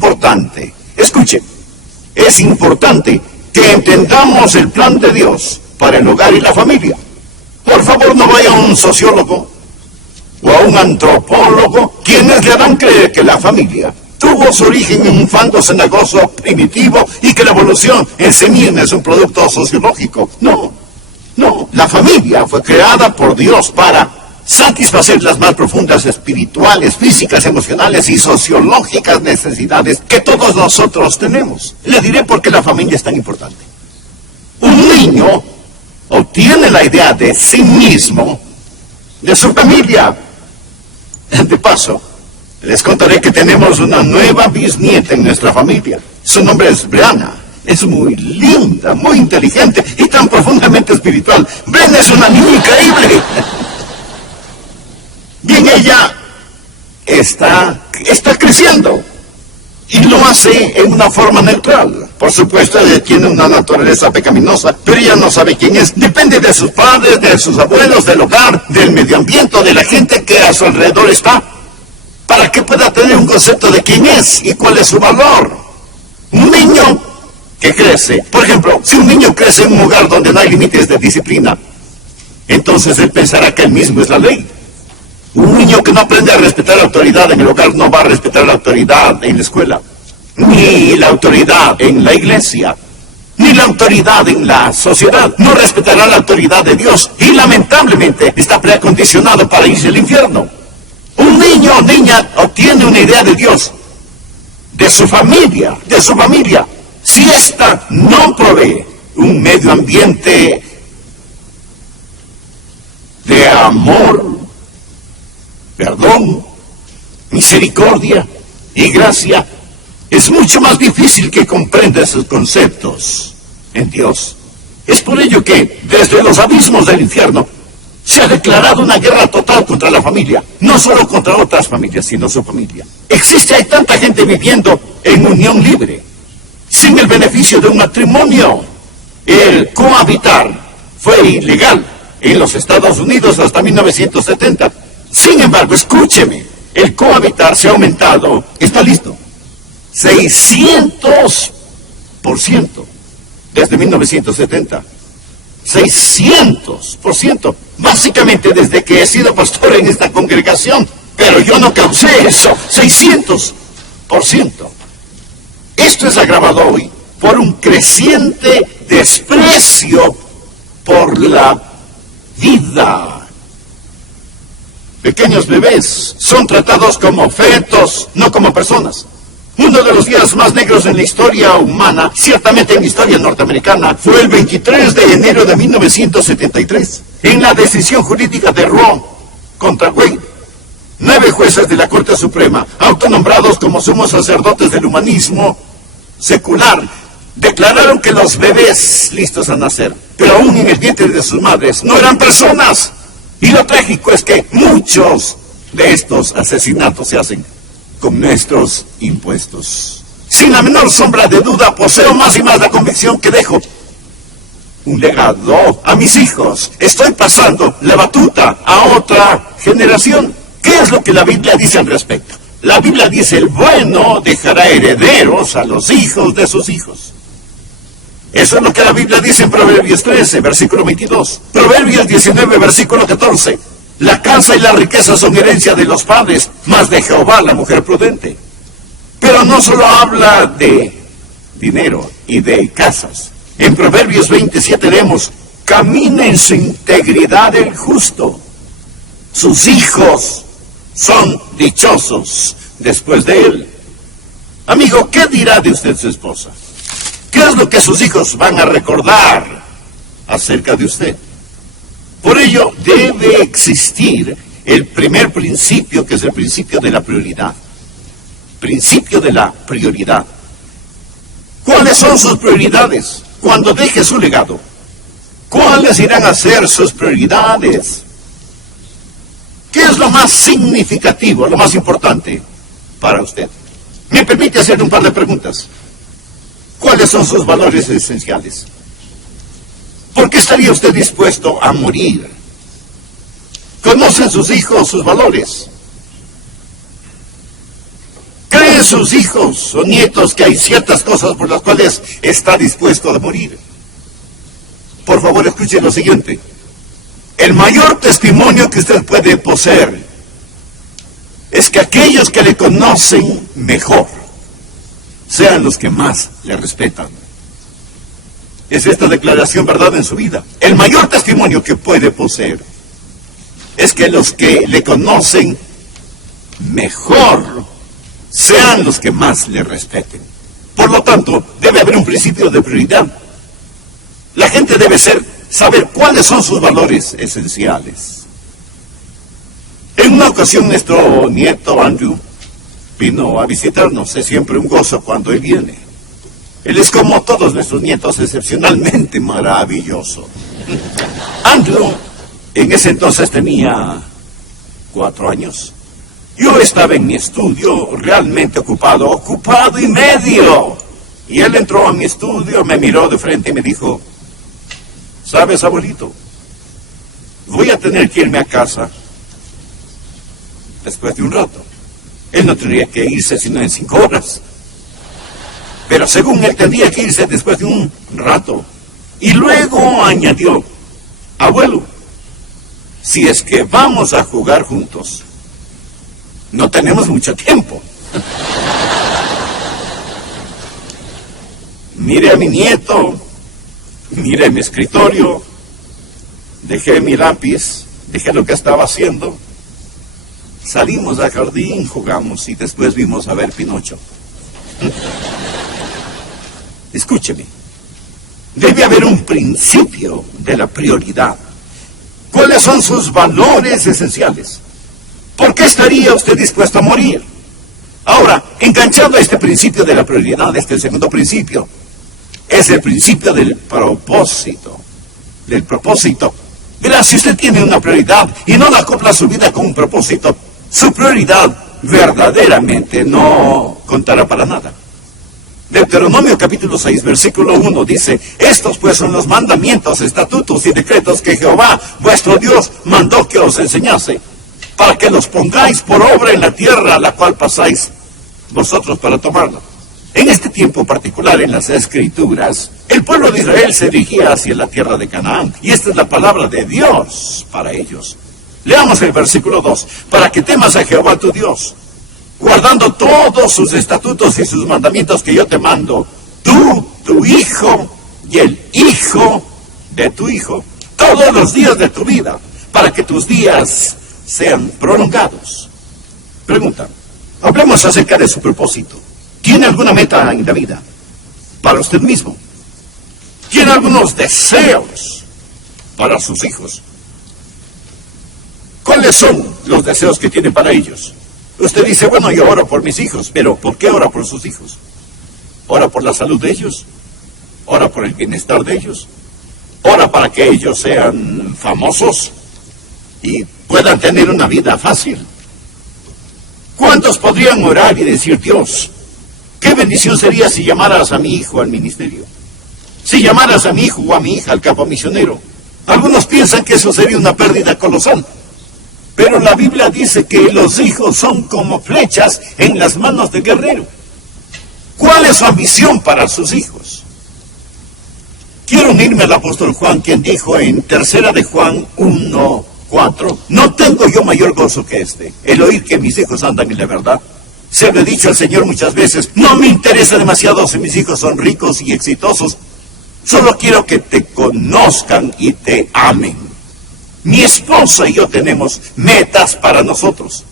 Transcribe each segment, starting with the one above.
importante, escuchen, es importante que entendamos el plan de Dios para el hogar y la familia. Por favor, no vaya a un sociólogo o a un antropólogo, quienes le harán creer que la familia tuvo su origen en un fango cenagoso primitivo y que la evolución en sí misma es un producto sociológico. No, la familia fue creada por Dios para satisfacer las más profundas espirituales, físicas, emocionales y sociológicas necesidades que todos nosotros tenemos. Le diré por qué la familia es tan importante. Un niño obtiene la idea de sí mismo, de su familia. De paso, les contaré que tenemos una nueva bisnieta en nuestra familia. Su nombre es Brianna. Es muy linda, muy inteligente y tan profundamente espiritual. Brianna es una niña increíble. Bien, ella está creciendo y lo hace en una forma neutral. Por supuesto, ella tiene una naturaleza pecaminosa, pero ella no sabe quién es. Depende de sus padres, de sus abuelos, del hogar, del medio ambiente, de la gente que a su alrededor está, para que pueda tener un concepto de quién es y cuál es su valor. Un niño que crece, por ejemplo, si un niño crece en un hogar donde no hay límites de disciplina, entonces él pensará que él mismo es la ley. Un niño que no aprende a respetar la autoridad en el hogar no va a respetar la autoridad en la escuela, ni la autoridad en la iglesia, ni la autoridad en la sociedad. No respetará la autoridad de Dios y lamentablemente está preacondicionado para irse al infierno. Un niño o niña obtiene una idea de Dios, de su familia, si ésta no provee un medio ambiente de amor, perdón, misericordia y gracia, es mucho más difícil que comprenda esos conceptos en Dios. Es por ello que, desde los abismos del infierno, se ha declarado una guerra total contra la familia. No solo contra otras familias, sino su familia. Hay tanta gente viviendo en unión libre, sin el beneficio de un matrimonio. El cohabitar fue ilegal en los Estados Unidos hasta 1970. Sin embargo, escúcheme, el cohabitar se ha aumentado, ¿está listo? 600% desde 1970. 600%, básicamente desde que he sido pastor en esta congregación. Pero yo no causé eso, 600%. Esto es agravado hoy por un creciente desprecio por la vida. Pequeños bebés son tratados como fetos, no como personas. Uno de los días más negros en la historia humana, ciertamente en la historia norteamericana, fue el 23 de enero de 1973, en la decisión jurídica de Roe contra Wade. 9 jueces de la Corte Suprema, autonombrados como sumos sacerdotes del humanismo secular, declararon que los bebés listos a nacer, pero aún en el vientre de sus madres, no eran personas. Y lo trágico es que muchos de estos asesinatos se hacen con nuestros impuestos. Sin la menor sombra de duda, poseo más y más la convicción que dejo un legado a mis hijos. Estoy pasando la batuta a otra generación. ¿Qué es lo que la Biblia dice al respecto? La Biblia dice: el bueno dejará herederos a los hijos de sus hijos. Eso es lo que la Biblia dice en Proverbios 13, versículo 22. Proverbios 19, versículo 14. La casa y la riqueza son herencia de los padres, mas de Jehová la mujer prudente. Pero no solo habla de dinero y de casas. En Proverbios 27 leemos: camina en su integridad el justo. Sus hijos son dichosos después de él. Amigo, ¿qué dirá de usted su esposa? ¿Qué es lo que sus hijos van a recordar acerca de usted? Por ello, debe existir el primer principio, que es el principio de la prioridad. Principio de la prioridad. ¿Cuáles son sus prioridades cuando deje su legado? ¿Cuáles irán a ser sus prioridades? ¿Qué es lo más significativo, lo más importante para usted? ¿Me permite hacer un par de preguntas? ¿Cuáles son sus valores esenciales? ¿Por qué estaría usted dispuesto a morir? ¿Conocen sus hijos sus valores? ¿Creen sus hijos o nietos que hay ciertas cosas por las cuales está dispuesto a morir. Por favor, escuche lo siguiente. El mayor testimonio que usted puede poseer es que aquellos que le conocen mejor sean los que más le respetan. ¿Es esta declaración verdad en su vida? El mayor testimonio que puede poseer es que los que le conocen mejor sean los que más le respeten. Por lo tanto, debe haber un principio de prioridad. La gente debe saber cuáles son sus valores esenciales. En una ocasión, nuestro nieto Andrew vino a visitarnos. Es siempre un gozo cuando él viene. Él es como todos nuestros nietos, excepcionalmente maravilloso. Andrew, en ese entonces tenía 4 años. Yo estaba en mi estudio realmente ocupado y medio. Y él entró a mi estudio, me miró de frente y me dijo: ¿sabes, abuelito? Voy a tener que irme a casa después de un rato. Él no tendría que irse sino en 5 horas. Pero según él tendría que irse después de un rato. Y luego añadió: abuelo, si es que vamos a jugar juntos, no tenemos mucho tiempo. Mire a mi nieto, mire mi escritorio, dejé mi lápiz, dejé lo que estaba haciendo, salimos al jardín, jugamos y después vimos a ver Pinocho. Escúcheme, debe haber un principio de la prioridad. ¿Cuáles son sus valores esenciales? ¿Por qué estaría usted dispuesto a morir? Ahora, enganchado a este principio de la prioridad, el segundo principio, es el principio del propósito. Del propósito. Verá, si usted tiene una prioridad y no la acopla a su vida con un propósito, su prioridad verdaderamente no contará para nada. Deuteronomio capítulo 6, versículo 1 dice: estos pues son los mandamientos, estatutos y decretos que Jehová, vuestro Dios, mandó que os enseñase, para que los pongáis por obra en la tierra a la cual pasáis vosotros para tomarla. En este tiempo particular en las Escrituras, el pueblo de Israel se dirigía hacia la tierra de Canaán, y esta es la palabra de Dios para ellos. Leamos el versículo 2: para que temas a Jehová tu Dios, guardando todos sus estatutos y sus mandamientos que yo te mando, tú, tu hijo y el hijo de tu hijo, todos los días de tu vida, para que tus días sean prolongados. Pregunta, hablemos acerca de su propósito. ¿Tiene alguna meta en la vida para usted mismo? ¿Tiene algunos deseos para sus hijos? ¿Cuáles son los deseos que tiene para ellos? Usted dice: bueno, yo oro por mis hijos, pero ¿por qué ora por sus hijos? ¿Ora por la salud de ellos? ¿Ora por el bienestar de ellos? ¿Ora para que ellos sean famosos y puedan tener una vida fácil? ¿Cuántos podrían orar y decir: Dios, qué bendición sería si llamaras a mi hijo al ministerio? Si llamaras a mi hijo o a mi hija al campo misionero. Algunos piensan que eso sería una pérdida colosal. Pero la Biblia dice que los hijos son como flechas en las manos del guerrero. ¿Cuál es su ambición para sus hijos? Quiero unirme al apóstol Juan, quien dijo en 3 de Juan 1:4: no tengo yo mayor gozo que este, el oír que mis hijos andan en la verdad. Se lo he dicho al Señor muchas veces: no me interesa demasiado si mis hijos son ricos y exitosos. Solo quiero que te conozcan y te amen. Mi esposa y yo tenemos metas para nosotros.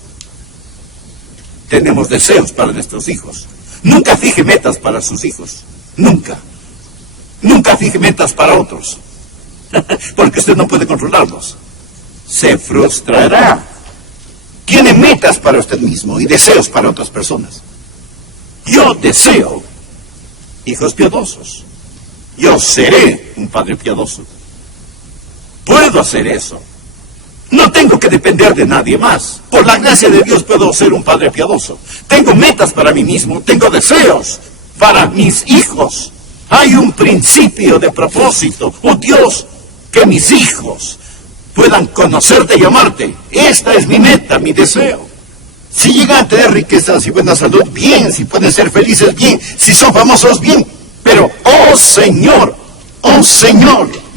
Tenemos deseos para nuestros hijos. Nunca fije metas para sus hijos. Nunca. Nunca fije metas para otros. Porque usted no puede controlarlos. Se frustrará. Tiene metas para usted mismo y deseos para otras personas. Yo deseo hijos piadosos. Yo seré un padre piadoso. Puedo hacer eso. No tengo que depender de nadie más. Por la gracia de Dios puedo ser un padre piadoso. Tengo metas para mí mismo. Tengo deseos para mis hijos. Hay un principio de propósito. Oh Dios, que mis hijos puedan conocerte y amarte. Esta es mi meta, mi deseo. Si llegan a tener riquezas y buena salud, bien. Si pueden ser felices, bien. Si son famosos, bien. Pero, oh Señor,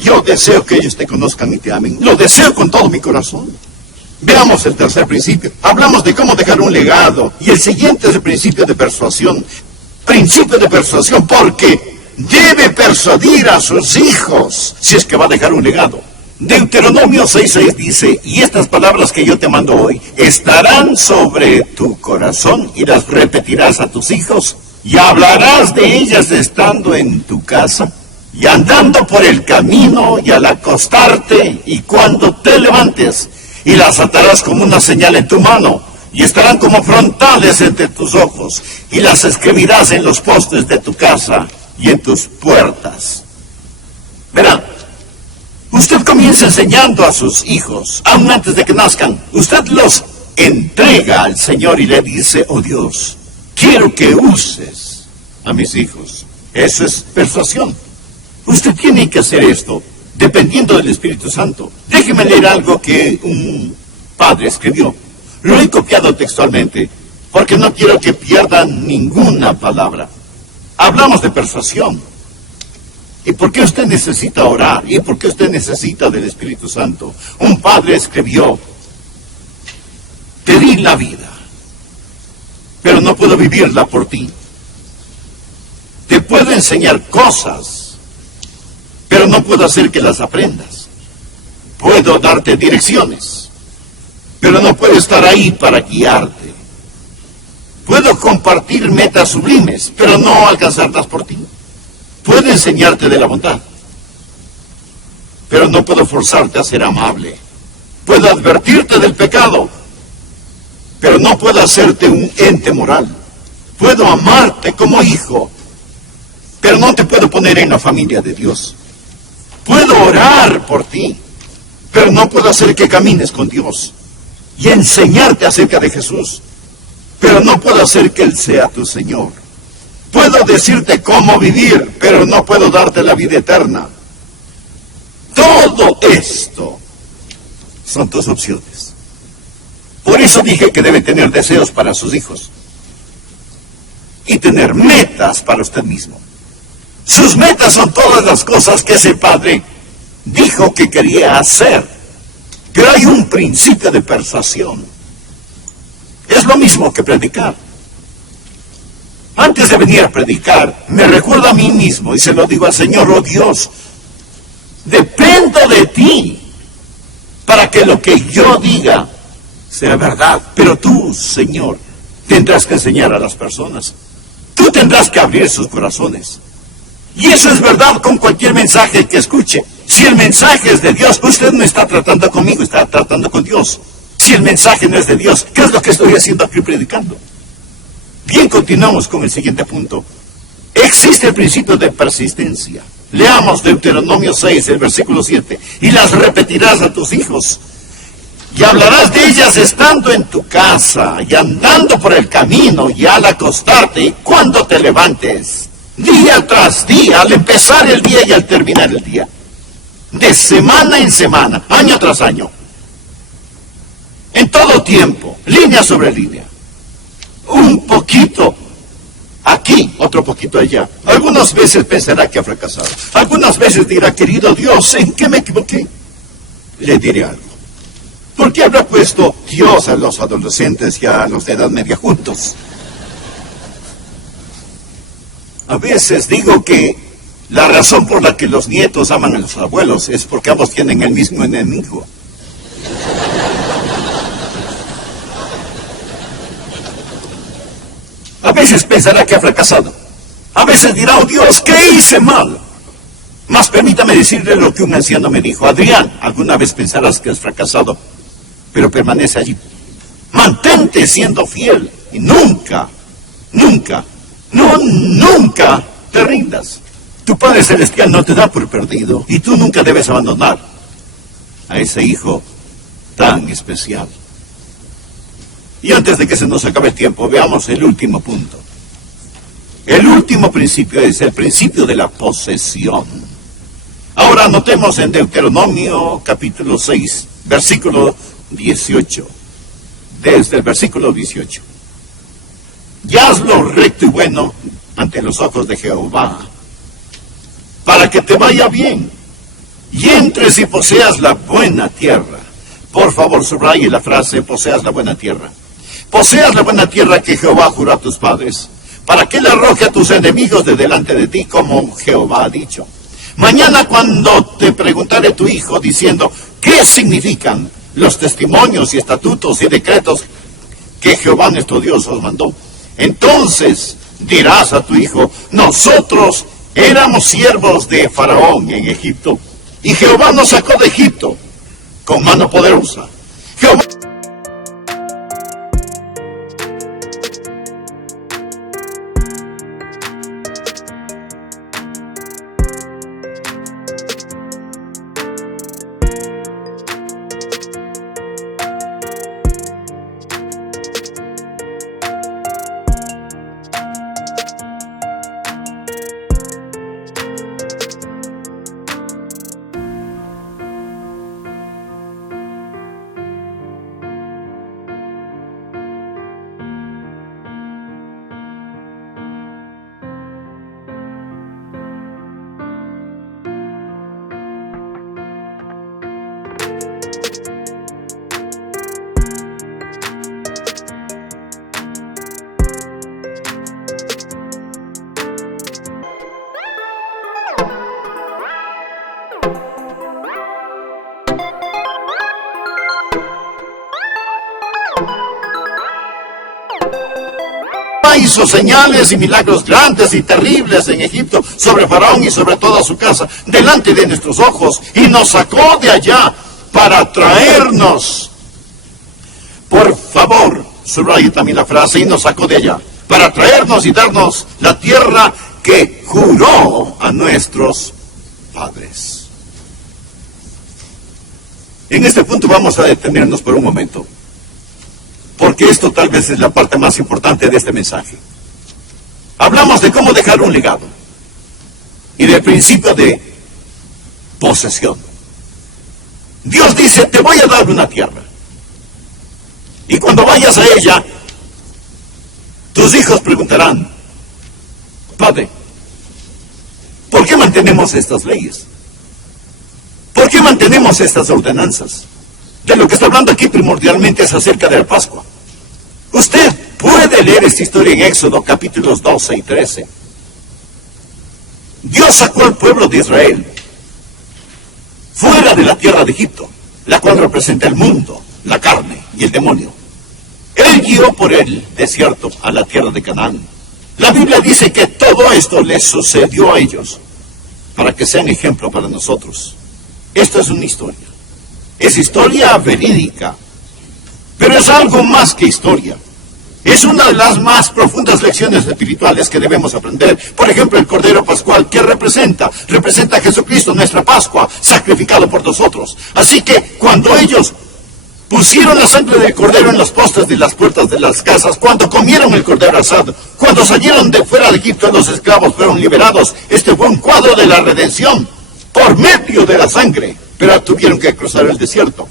yo deseo que ellos te conozcan y te amen. Lo deseo con todo mi corazón. Veamos el tercer principio. Hablamos de cómo dejar un legado. Y el siguiente es el principio de persuasión. Principio de persuasión, porque debe persuadir a sus hijos si es que va a dejar un legado. Deuteronomio 6:6 dice, y estas palabras que yo te mando hoy estarán sobre tu corazón y las repetirás a tus hijos y hablarás de ellas estando en tu casa y andando por el camino y al acostarte y cuando te levantes, y las atarás como una señal en tu mano y estarán como frontales entre tus ojos y las escribirás en los postes de tu casa y en tus puertas. Verán, usted comienza enseñando a sus hijos, aún antes de que nazcan. Usted los entrega al Señor y le dice, oh Dios, quiero que uses a mis hijos. Eso es persuasión. Usted tiene que hacer esto dependiendo del Espíritu Santo. Déjeme leer algo que un padre escribió. Lo he copiado textualmente porque no quiero que pierdan ninguna palabra. Hablamos de persuasión. ¿Y por qué usted necesita orar? ¿Y por qué usted necesita del Espíritu Santo? Un padre escribió, te di la vida, pero no puedo vivirla por ti. Te puedo enseñar cosas, pero no puedo hacer que las aprendas. Puedo darte direcciones, pero no puedo estar ahí para guiarte. Puedo compartir metas sublimes, pero no alcanzarlas por ti. Puedo enseñarte de la bondad, pero no puedo forzarte a ser amable. Puedo advertirte del pecado, pero no puedo hacerte un ente moral. Puedo amarte como hijo, pero no te puedo poner en la familia de Dios. Puedo orar por ti, pero no puedo hacer que camines con Dios. Y enseñarte acerca de Jesús, pero no puedo hacer que Él sea tu Señor. Puedo decirte cómo vivir, pero no puedo darte la vida eterna. Todo esto son tus opciones. Por eso dije que debe tener deseos para sus hijos. Y tener metas para usted mismo. Sus metas son todas las cosas que ese padre dijo que quería hacer. Pero hay un principio de persuasión. Es lo mismo que predicar. Antes de venir a predicar, me recuerdo a mí mismo y se lo digo al Señor, oh Dios, dependo de ti para que lo que yo diga sea verdad. Pero tú, Señor, tendrás que enseñar a las personas. Tú tendrás que abrir sus corazones. Y eso es verdad con cualquier mensaje que escuche. Si el mensaje es de Dios, usted no está tratando conmigo, está tratando con Dios. Si el mensaje no es de Dios, ¿qué es lo que estoy haciendo aquí predicando? Bien, continuamos con el siguiente punto. Existe el principio de persistencia. Leamos Deuteronomio 6, el versículo 7. Y las repetirás a tus hijos. Y hablarás de ellas estando en tu casa, y andando por el camino, y al acostarte, y cuando te levantes, día tras día, al empezar el día y al terminar el día. De semana en semana, año tras año. En todo tiempo, línea sobre línea. Un poquito aquí, otro poquito allá. Algunas veces pensará que ha fracasado. Algunas veces dirá, querido Dios, ¿en qué me equivoqué? Le diré algo. ¿Por qué habrá puesto Dios a los adolescentes y a los de edad media juntos? A veces digo que la razón por la que los nietos aman a los abuelos es porque ambos tienen el mismo enemigo. A veces pensará que ha fracasado. A veces dirá, oh Dios, ¿qué hice mal? Mas permítame decirle lo que un anciano me dijo. Adrián, alguna vez pensarás que has fracasado, pero permanece allí. Mantente siendo fiel y nunca te rindas. Tu Padre Celestial no te da por perdido y tú nunca debes abandonar a ese hijo tan especial. Y antes de que se nos acabe el tiempo, veamos el último punto. El último principio es el principio de la posesión. Ahora notemos en Deuteronomio capítulo 6, versículo 18. desde el versículo 18. Y haz lo recto y bueno ante los ojos de Jehová, para que te vaya bien, y entres y poseas la buena tierra. Por favor, subraye la frase, poseas la buena tierra. Poseas la buena tierra que Jehová juró a tus padres, para que le arroje a tus enemigos de delante de ti, como Jehová ha dicho. Mañana cuando te preguntare tu hijo, diciendo, ¿qué significan los testimonios y estatutos y decretos que Jehová nuestro Dios os mandó? Entonces dirás a tu hijo, nosotros éramos siervos de Faraón en Egipto, y Jehová nos sacó de Egipto con mano poderosa. Jehová... hizo señales y milagros grandes y terribles en Egipto sobre Faraón y sobre toda su casa, delante de nuestros ojos, y nos sacó de allá para traernos. Por favor, subraye también la frase, y nos sacó de allá, para traernos y darnos la tierra que juró a nuestros padres. En este punto vamos a detenernos por un momento, porque esto tal vez es la parte más importante de este mensaje. Hablamos de cómo dejar un legado y del principio de posesión. Dios dice, te voy a dar una tierra, y cuando vayas a ella, tus hijos preguntarán, Padre, ¿por qué mantenemos estas leyes? ¿Por qué mantenemos estas ordenanzas? De lo que está hablando aquí primordialmente es acerca de la Pascua. Usted puede leer esta historia en Éxodo capítulos 12 y 13. Dios sacó al pueblo de Israel fuera de la tierra de Egipto, la cual representa el mundo, la carne y el demonio. Él guió por el desierto a la tierra de Canaán. La Biblia dice que todo esto les sucedió a ellos para que sean ejemplo para nosotros. Esto es una historia. Es historia verídica, pero es algo más que historia. Es una de las más profundas lecciones espirituales que debemos aprender. Por ejemplo, el Cordero Pascual, ¿qué representa? Representa a Jesucristo, nuestra Pascua, sacrificado por nosotros. Así que cuando ellos pusieron la sangre del Cordero en los postes de las puertas de las casas, cuando comieron el Cordero asado, cuando salieron de fuera de Egipto, los esclavos fueron liberados. Este fue un cuadro de la redención por medio de la sangre, pero tuvieron que cruzar el desierto.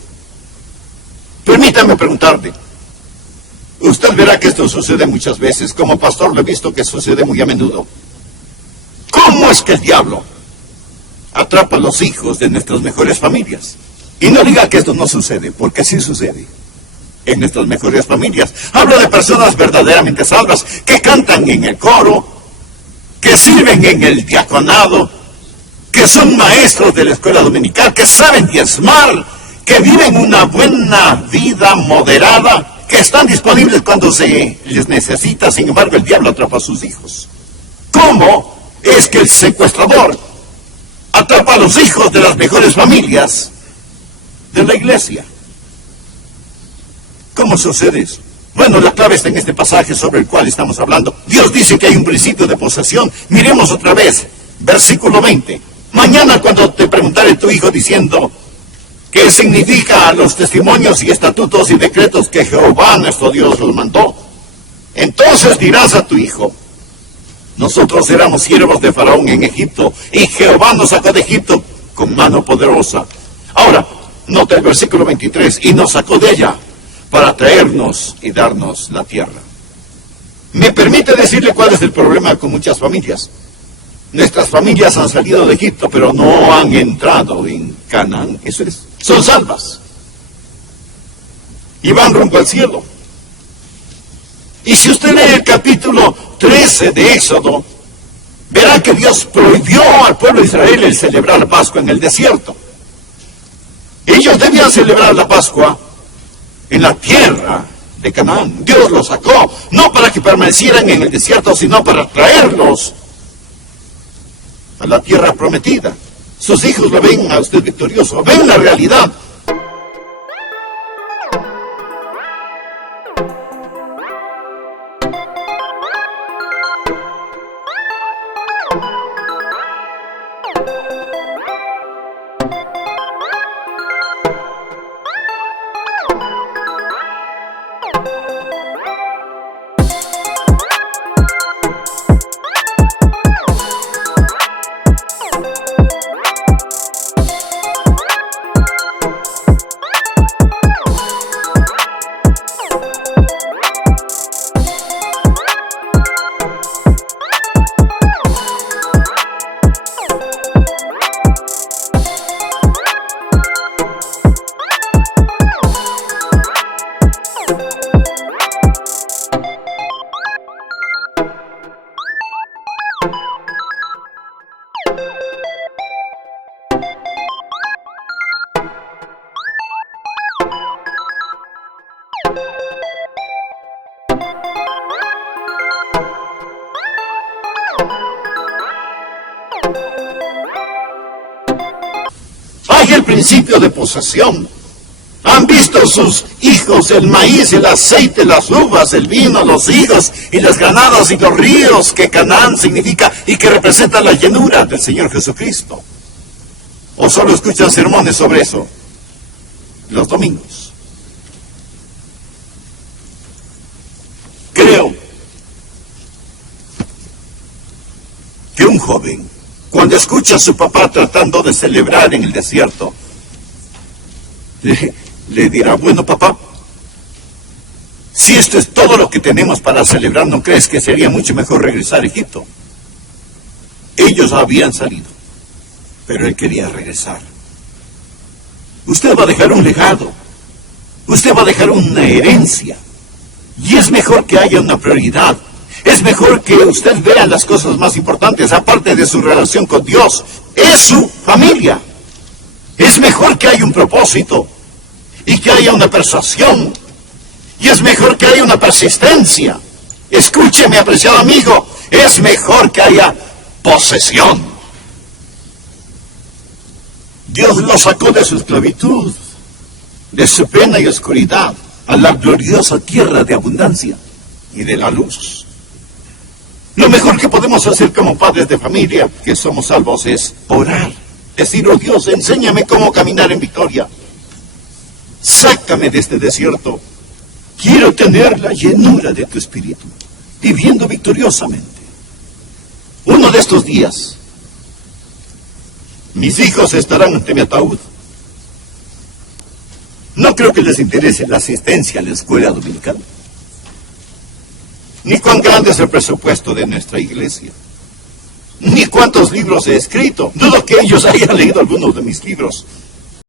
Permítame preguntarle, usted verá que esto sucede muchas veces, como pastor lo he visto que sucede muy a menudo. ¿Cómo es que el diablo atrapa a los hijos de nuestras mejores familias? Y no diga que esto no sucede, porque sí sucede en nuestras mejores familias. Hablo de personas verdaderamente salvas, que cantan en el coro, que sirven en el diaconado, que son maestros de la escuela dominical, que saben diezmar, que viven una buena vida moderada, que están disponibles cuando se les necesita. Sin embargo, el diablo atrapa a sus hijos. ¿Cómo es que el secuestrador atrapa a los hijos de las mejores familias de la iglesia? ¿Cómo sucede eso? Bueno, la clave está en este pasaje sobre el cual estamos hablando. Dios dice que hay un principio de posesión. Miremos otra vez, versículo 20. Mañana cuando te preguntare tu hijo diciendo, ¿qué significa los testimonios y estatutos y decretos que Jehová nuestro Dios los mandó? Entonces dirás a tu hijo, nosotros éramos siervos de Faraón en Egipto, y Jehová nos sacó de Egipto con mano poderosa. Ahora, nota el versículo 23, y nos sacó de ella para traernos y darnos la tierra. ¿Me permite decirle cuál es el problema con muchas familias? Nuestras familias han salido de Egipto, pero no han entrado en Canaán. Eso es. Son salvas. Y van rumbo al cielo. Y si usted lee el capítulo 13 de Éxodo, verá que Dios prohibió al pueblo de Israel el celebrar la Pascua en el desierto. Ellos debían celebrar la Pascua en la tierra de Canaán. Dios los sacó, no para que permanecieran en el desierto, sino para traerlos a la tierra prometida. Sus hijos lo ven a usted victorioso, ven la realidad. Hay el principio de posesión. Han visto sus hijos, el maíz, el aceite, las uvas, el vino, los higos y las granadas y los ríos que Canaán significa y que representa la llenura del Señor Jesucristo. ¿O solo escuchan sermones sobre eso los domingos? Creo que un joven, cuando escucha a su papá tratando de celebrar en el desierto, le dirá: bueno, papá, si esto es todo lo que tenemos para celebrar, ¿no crees que sería mucho mejor regresar a Egipto? Ellos habían salido, pero él quería regresar. Usted va a dejar un legado, usted va a dejar una herencia, y es mejor que haya una prioridad. Es mejor que usted vea las cosas más importantes, aparte de su relación con Dios. Es su familia. Es mejor que haya un propósito y que haya una persuasión. Y es mejor que haya una persistencia. Escúcheme, apreciado amigo, es mejor que haya posesión. Dios lo sacó de su esclavitud, de su pena y oscuridad, a la gloriosa tierra de abundancia y de la luz. Lo mejor que podemos hacer como padres de familia que somos salvos es orar. Decir: oh Dios, enséñame cómo caminar en victoria. Sácame de este desierto. Quiero tener la llenura de tu espíritu, viviendo victoriosamente. Uno de estos días, mis hijos estarán ante mi ataúd. No creo que les interese la asistencia a la escuela dominical, ni cuán grande es el presupuesto de nuestra iglesia, ni cuántos libros he escrito. Dudo que ellos hayan leído algunos de mis libros.